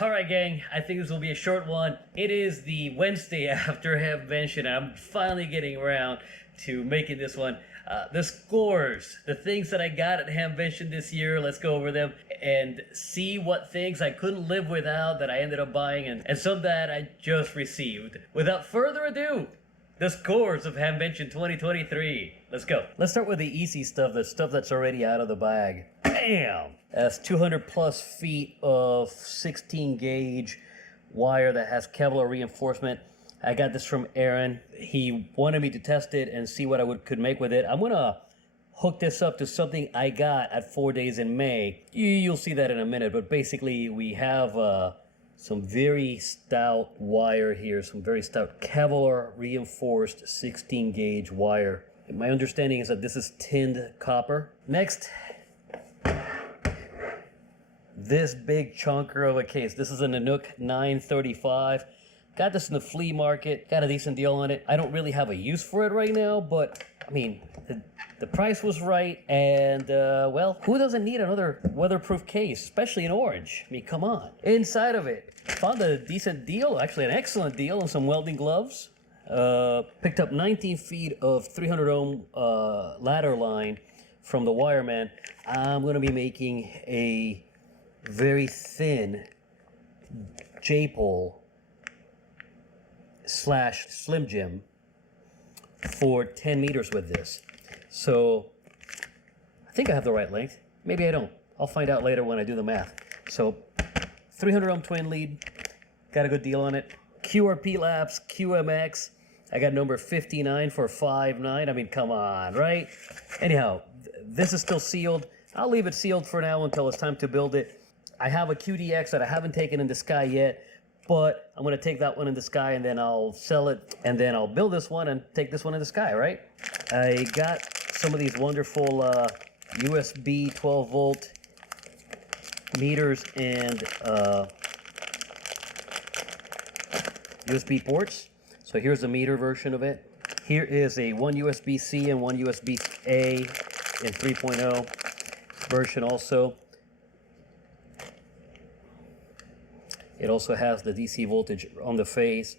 Alright gang, I think this will be a short one. It is the Wednesday after Hamvention. I'm finally getting around to making this one. The scores, the things that I got at Hamvention this year, let's go over them and see what things I couldn't live without that I ended up buying and some that I just received. Without further ado, the scores of Hamvention 2023. Let's go. Let's start with the easy stuff, the stuff that's already out of the bag. Bam! That's 200 plus feet of 16 gauge wire that has Kevlar reinforcement. I got this from Aaron. He wanted me to test it and see what I could make with it. I'm gonna hook this up to something I got at 4 Days in May. You'll see that in a minute, but basically we have some very stout wire here, some very stout Kevlar reinforced 16 gauge wire. And my understanding is that this is tinned copper. Next, this big chunker of a case. This is a Nanook 935. Got this in the flea market, got a decent deal on it. I don't really have a use for it right now, but I mean, the price was right, and well, who doesn't need another weatherproof case, especially in orange? I mean, come on. Inside of it, found a decent deal, actually an excellent deal on some welding gloves. Picked up 19 feet of 300 ohm ladder line from the Wireman. I'm gonna be making a very thin J-pole / Slim Jim for 10 meters with this. So I think I have the right length. Maybe I don't. I'll find out later when I do the math. So 300 ohm twin lead, got a good deal on it. QRP Labs QMX, I got number 59 for 5.9. I mean, come on, right? Anyhow, this is still sealed. I'll leave it sealed for now until it's time to build it. I have a QDX that I haven't taken in the sky yet, but I'm going to take that one in the sky and then I'll sell it, and then I'll build this one and take this one in the sky, right? I got some of these wonderful USB 12 volt meters and USB ports. So here's the meter version of it. Here is a one USB-C and one USB-A in 3.0 version also. It also has the DC voltage on the face.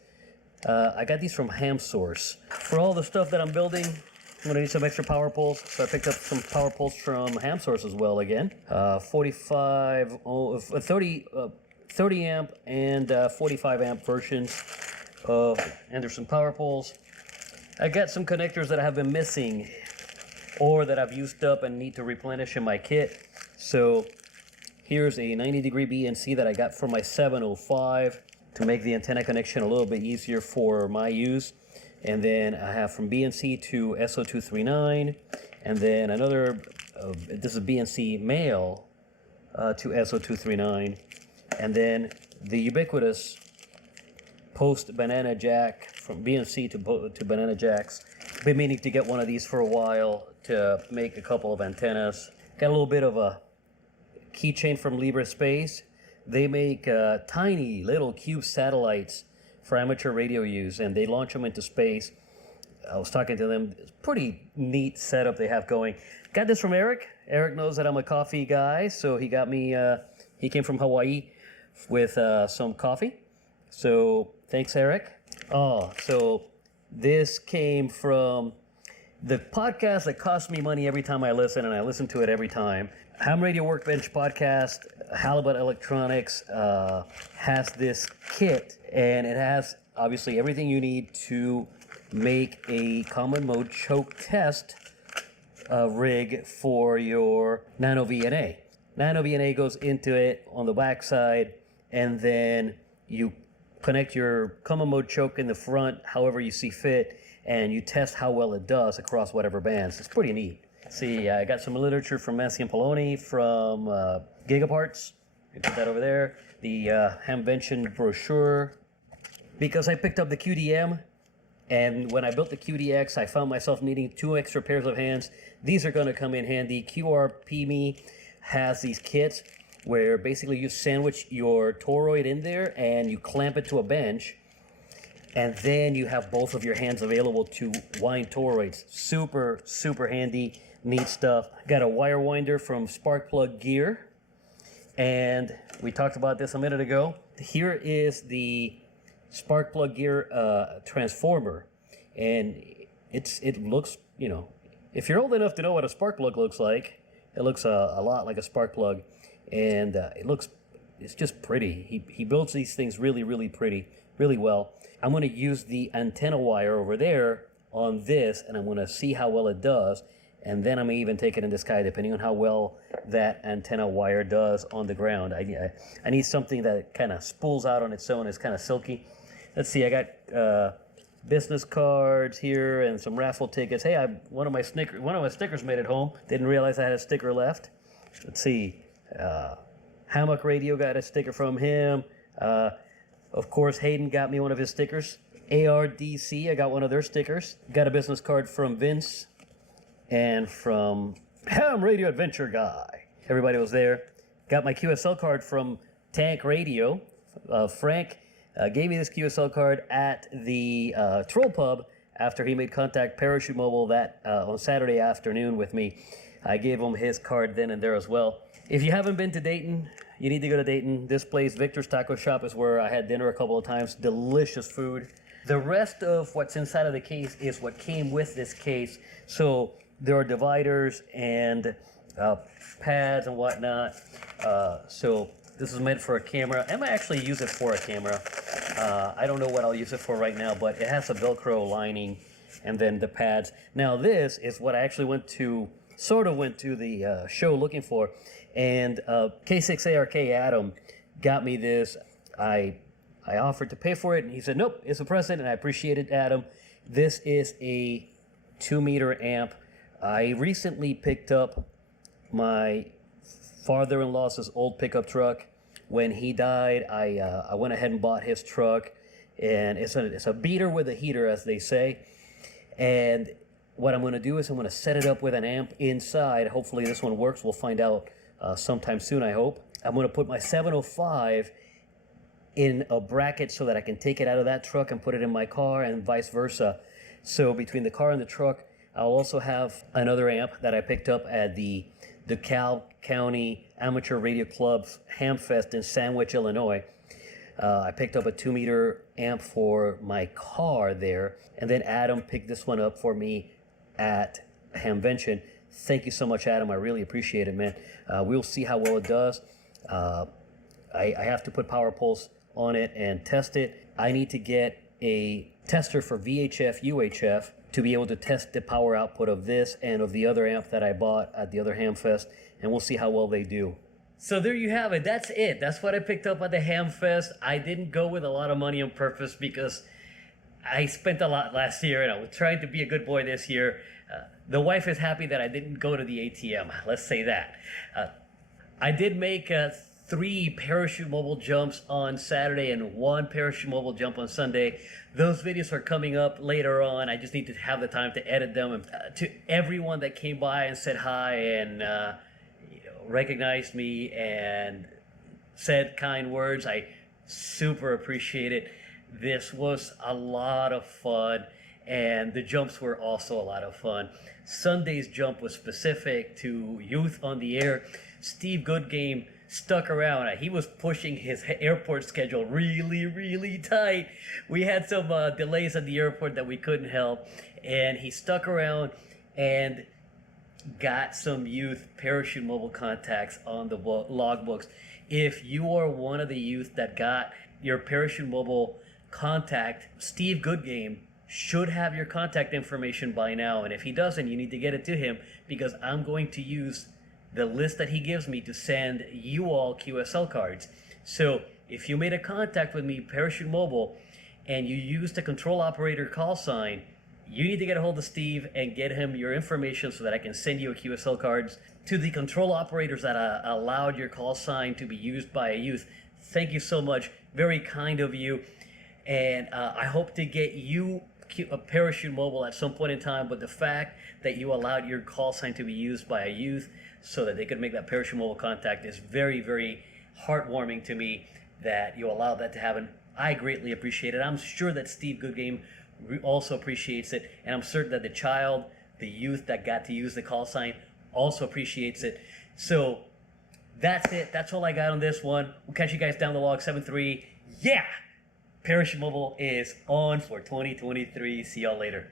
I got these from Hamsource. For all the stuff that I'm building, I'm gonna need some extra power poles. So I picked up some power poles from Hamsource as well again. 30 amp and 45 amp versions. And there's some power poles. I got some connectors that I have been missing or that I've used up and need to replenish in my kit. So here's a 90-degree BNC that I got from my 705 to make the antenna connection a little bit easier for my use. And then I have from BNC to SO239, and then another, this is BNC male to SO239, and then the ubiquitous post banana jack from BNC to banana jacks. Been meaning to get one of these for a while to make a couple of antennas. Got a little bit of a keychain from Libre Space. They make tiny little cube satellites for amateur radio use, and they launch them into space. I was talking to them. It's a pretty neat setup they have going. Got this from Eric. Eric knows that I'm a coffee guy, so he got me, he came from Hawaii with some coffee. So thanks, Eric. Oh, so this came from the podcast that costs me money every time I listen, and I listen to it every time. Ham Radio Workbench podcast, Halibut Electronics has this kit, and it has obviously everything you need to make a common mode choke test rig for your Nano VNA. Nano VNA goes into it on the back side, and then you connect your common mode choke in the front however you see fit, and you test how well it does across whatever bands. It's pretty neat. See, I got some literature from Massey and Poloni from Gigaparts. You put that over there. The Hamvention brochure. Because I picked up the QDM, and when I built the QDX, I found myself needing 2 extra pairs of hands. These are going to come in handy. QRP has these kits where basically you sandwich your toroid in there and you clamp it to a bench, and then you have both of your hands available to wind toroids. Super, super handy, neat stuff. Got a wire winder from Sparkplug Gear, And we talked about this a minute ago. Here is the spark plug gear transformer, and it looks, you know, if you're old enough to know what a spark plug looks like, it looks a lot like a spark plug, and it's just pretty. He builds these things really pretty, really well. I'm going to use the antenna wire over there on this, and I'm going to see how well it does, and then I'm going to even take it in the sky depending on how well that antenna wire does on the ground. I need something that kind of spools out on its own. It's kind of silky. Let's see, I got business cards here and some raffle tickets. Hey, one of my stickers made it home. Didn't realize I had a sticker left. Let's see, Hammock Radio got a sticker from him. Of course, Hayden got me one of his stickers. ARDC, I got one of their stickers. Got a business card from Vince and from Ham Radio Adventure Guy. Everybody was there. Got my QSL card from Tank Radio. Frank gave me this QSL card at the Troll Pub after he made contact Parachute Mobile on Saturday afternoon with me. I gave him his card then and there as well. If you haven't been to Dayton, you need to go to Dayton. This place, Victor's Taco Shop, is where I had dinner a couple of times. Delicious food. The rest of what's inside of the case is what came with this case. So there are dividers and pads and whatnot. So this is meant for a camera. I might actually use it for a camera. I don't know what I'll use it for right now, but it has a Velcro lining and then the pads. Now this is what I actually went to the show looking for. And K6ARK Adam got me this. I offered to pay for it, and he said, nope, it's a present, and I appreciate it, Adam. This is a 2-meter amp. I recently picked up my father-in-law's old pickup truck. When he died, I went ahead and bought his truck, and it's a beater with a heater, as they say. And what I'm going to do is I'm going to set it up with an amp inside. Hopefully this one works. We'll find out sometime soon, I hope. I'm going to put my 705 in a bracket so that I can take it out of that truck and put it in my car and vice versa. So between the car and the truck, I'll also have another amp that I picked up at the DeKalb County Amateur Radio Club's Hamfest in Sandwich, Illinois. I picked up a 2-meter amp for my car there, and then Adam picked this one up for me at Hamvention. Thank you so much, Adam. I really appreciate it, man. We'll see how well it does. I have to put power pulse on it and test it. I need to get a tester for VHF, UHF to be able to test the power output of this and of the other amp that I bought at the other Hamfest, and we'll see how well they do. So there you have it. That's it. That's what I picked up at the Hamfest. I didn't go with a lot of money on purpose because I spent a lot last year, and I was trying to be a good boy this year. The wife is happy that I didn't go to the ATM. Let's say that. I did make 3 parachute mobile jumps on Saturday and 1 parachute mobile jump on Sunday. Those videos are coming up later on. I just need to have the time to edit them. And to everyone that came by and said hi and recognized me and said kind words, I super appreciate it. This was a lot of fun, and the jumps were also a lot of fun. Sunday's jump was specific to youth on the air. Steve Goodgame stuck around. He was pushing his airport schedule really tight. We had some delays at the airport that we couldn't help, and he stuck around and got some youth parachute mobile contacts on the logbooks. If you are one of the youth that got your parachute mobile contact, Steve Goodgame should have your contact information by now, and if he doesn't, you need to get it to him, because I'm going to use the list that he gives me to send you all QSL cards. So if you made a contact with me, Parachute Mobile, and you used the control operator call sign, you need to get a hold of Steve and get him your information so that I can send you a QSL cards. To the control operators that allowed your call sign to be used by a youth, thank you so much. Very kind of you. And I hope to get you a Parachute Mobile at some point in time, but the fact that you allowed your call sign to be used by a youth so that they could make that Parachute Mobile contact is very heartwarming to me that you allowed that to happen. I greatly appreciate it. I'm sure that Steve Goodgame also appreciates it, and I'm certain that the youth that got to use the call sign also appreciates it. So That's it. That's all I got on this one. We'll catch you guys down the log 7-3. Yeah! Parachute Mobile is on for 2023. See y'all later.